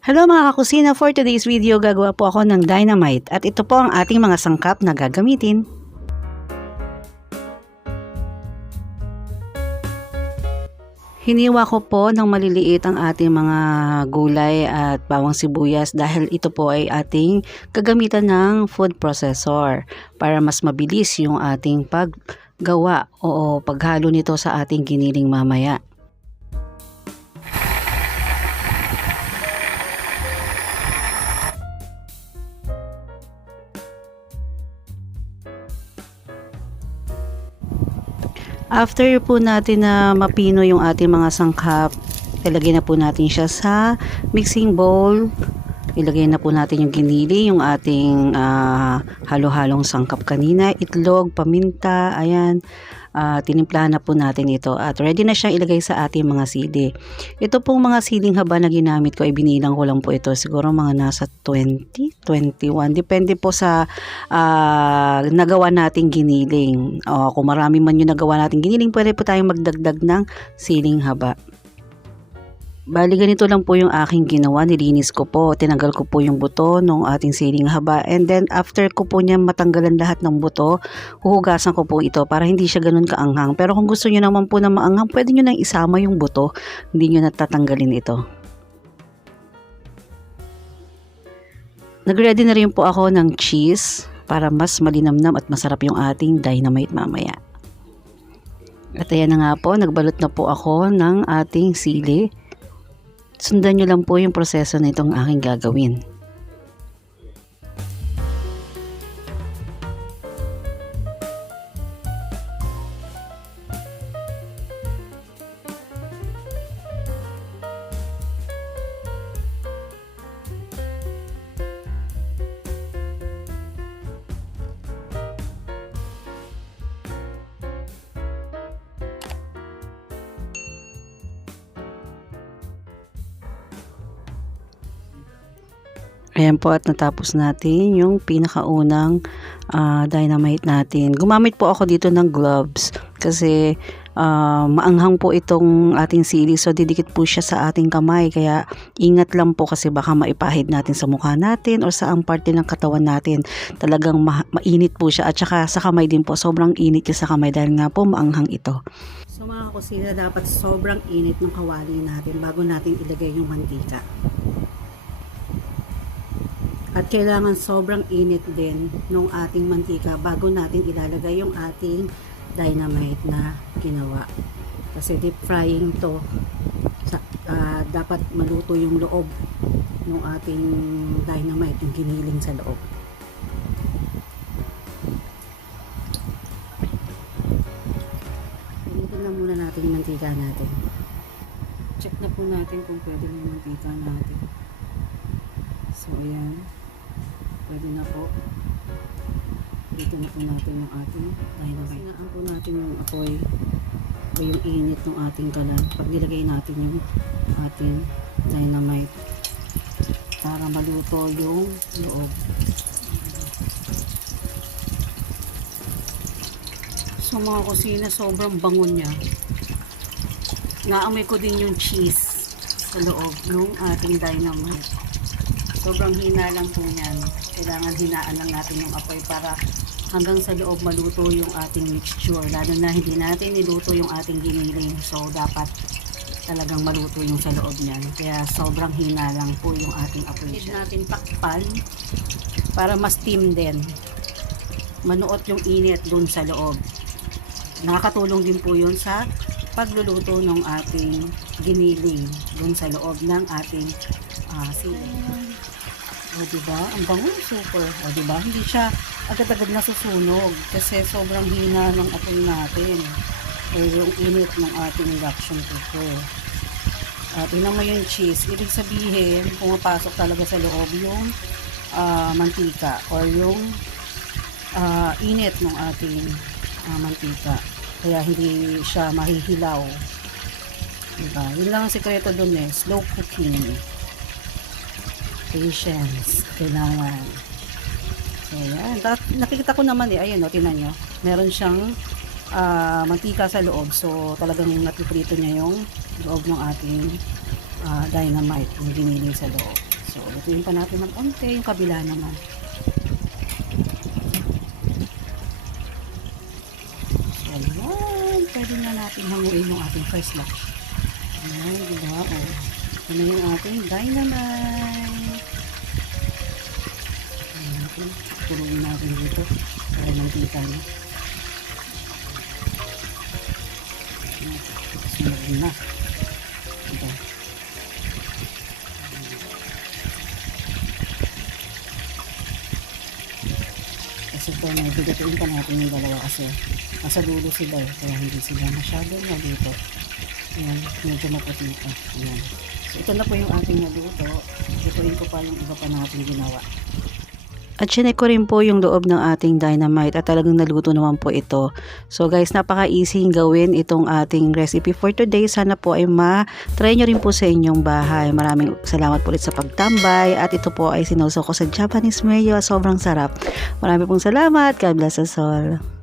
Hello mga kakusina, for today's video gagawa po ako ng dynamite at ito po ang ating mga sangkap na gagamitin. Hiniwa ko po ng maliliit ang ating mga gulay at bawang sibuyas dahil ito po ay ating gagamitan ng food processor para mas mabilis yung ating paggawa o paghalo nito sa ating giniling mamaya. After po natin na mapino yung ating mga sangkap, ilagay na po natin siya sa mixing bowl. Ilagay na po natin yung ginili, yung ating halo-halong sangkap kanina, itlog, paminta, ayan. Tinimplahan na po natin ito at ready na siyang ilagay sa ating mga sili. Ito pong mga siling haba na ginamit ko ay binilang ko lang po ito. Siguro mga nasa 20, 21. Depende po sa nagawa nating giniling. Kung marami man yung nagawa nating giniling, pwede po tayong magdagdag ng siling haba. Bali ganito lang po yung aking ginawa, nilinis ko po, tinanggal ko po yung buto ng ating siling haba and then after ko po niya matanggalan lahat ng buto, huhugasan ko po ito para hindi siya ganun kaanghang. Pero kung gusto niyo naman po na maanghang, pwede niyo nang isama yung buto, hindi niyo natatanggalin ito. Nagready na rin po ako ng cheese para mas malinamnam at masarap yung ating dynamite mamaya. At ayan na nga po, nagbalot na po ako ng ating sili. Sundan nyo lang po yung proseso na itong aking gagawin. Ayan po at natapos natin yung pinakaunang dynamite natin. Gumamit po ako dito ng gloves kasi maanghang po itong ating sili, so didikit po siya sa ating kamay, kaya ingat lang po kasi baka maipahid natin sa mukha natin o sa ang parte ng katawan natin. Talagang mainit po siya at saka sa kamay din po, sobrang init yung sa kamay dahil nga po maanghang ito. So mga kusina, dapat sobrang init ng kawali natin bago natin ilagay yung mantika. At kailangan sobrang init din ng ating mantika bago natin ilalagay yung ating dynamite na ginawa. Kasi deep frying to, dapat maluto yung loob ng ating dynamite, yung giniling sa loob. Initin lang muna natin yung mantika natin. Check na po natin kung pwede yung mantika natin. So ayan, pwede na po. Dito na po natin yung ating dynamite. Sinaan po natin yung apoy o yung init ng ating kalan pag nilagay natin yung ating dynamite para maluto yung loob. So mga kusina, sobrang bango niya. Naamoy ko din yung cheese sa loob ng ating dynamite. Sobrang hina lang po yan. Kailangan hinaan lang natin yung apoy para hanggang sa loob maluto yung ating mixture. Lalo na hindi natin niluto yung ating giniling. So dapat talagang maluto yung sa loob niyan. Kaya sobrang hina lang po yung ating apoy. Need natin takpan para mas steam din. Manuot yung init dun sa loob. Nakakatulong din po yun sa pagluluto ng ating giniling dun sa loob ng ating sili. O diba? Ang bango, super. O diba? Hindi siya agad-agad nasusunog kasi sobrang hina ng apoy natin. O yung init ng ating induction cooker. At tingnan mo yung cheese. Ibig sabihin, pumapasok talaga sa loob yung mantika or yung init ng ating mantika. Kaya hindi siya mahihilaw. Diba? Yun lang ang sikreto dun eh. Slow cooking. Patience. Kailangan. So, yan. Nakikita ko naman eh. Ayun o, tinan nyo. Meron siyang mantika sa loob. So, talagang natiprito niya yung loob ng ating dynamite. Yung giniling sa loob. So, lutuin pa natin ng konti yung kabila naman. So, ayan. Pwede na natin hanguin yung ating first batch. Ayan, diba? O, ito na yung ating dynamite. Ayan, turuin natin dito para mantika na. Sunod na. Ito. Kasi ito, nagigatuin pa natin yung dalawa kasi nasa dulo sila kaya hindi sila masyadong naluto. Ayan, medyo maputi pa. Ayan. So, ito na po yung ating naluto. Gatuin ko pa yung iba pa natin ginawa. At chinek ko rin po yung loob ng ating dynamite at talagang naluto naman po ito. So guys, napaka-easy gawin itong ating recipe for today. Sana po ay ma-try nyo rin po sa inyong bahay. Maraming salamat po ulit sa pagtambay. At ito po ay sinuso ko sa Japanese mayo. Sobrang sarap. Maraming pong salamat. God bless us all.